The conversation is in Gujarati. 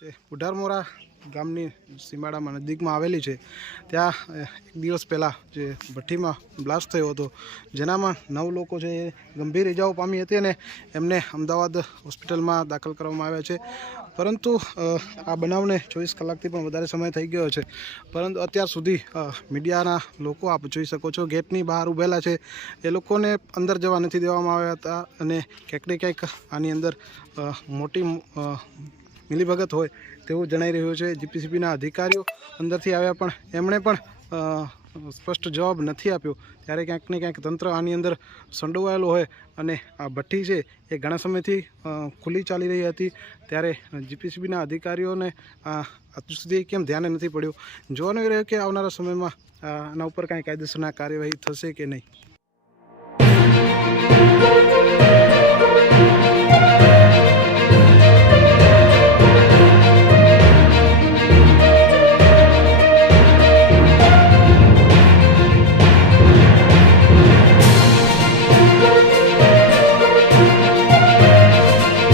તે પુઢારમોરા ગામની સીમાડામાં નજીકમાં આવેલી છે. ત્યાં એક દિવસ પહેલાં જે ભઠ્ઠીમાં બ્લાસ્ટ થયો હતો, જેનામાં નવ લોકો છે ગંભીર ઇજાઓ પામી હતી અને એમને અમદાવાદ હોસ્પિટલમાં દાખલ કરવામાં આવ્યા છે. પરંતુ આ બનાવને ચોવીસ કલાકથી પણ વધારે સમય થઈ ગયો છે. પરંતુ અત્યાર સુધી મીડિયાના લોકો આપ જોઈ શકો છો, ગેટની બહાર ઊભેલા છે. એ લોકોને અંદર જવા નથી દેવામાં આવ્યા હતા અને ક્યાંક ને ક્યાંક આની અંદર મોટી મિલીભગત હોય તેવું જણાઈ રહ્યું છે. જીપીસીબીના અધિકારીઓ અંદરથી આવ્યા પણ એમણે પણ સ્પષ્ટ જવાબ નથી આપ્યો. ત્યારે ક્યાંક ને ક્યાંક તંત્ર આની અંદર સંડોવાયેલું હોય અને આ ભઠ્ઠી છે એ ઘણા સમયથી ખુલ્લી ચાલી રહી હતી. ત્યારે જીપીસીબીના અધિકારીઓને હજુ સુધી કેમ ધ્યાને નથી પડ્યું? જોવાનું એ રહ્યું કે આવનારા સમયમાં આના ઉપર કાંઈ કાયદેસરના કાર્યવાહી થશે કે નહીં?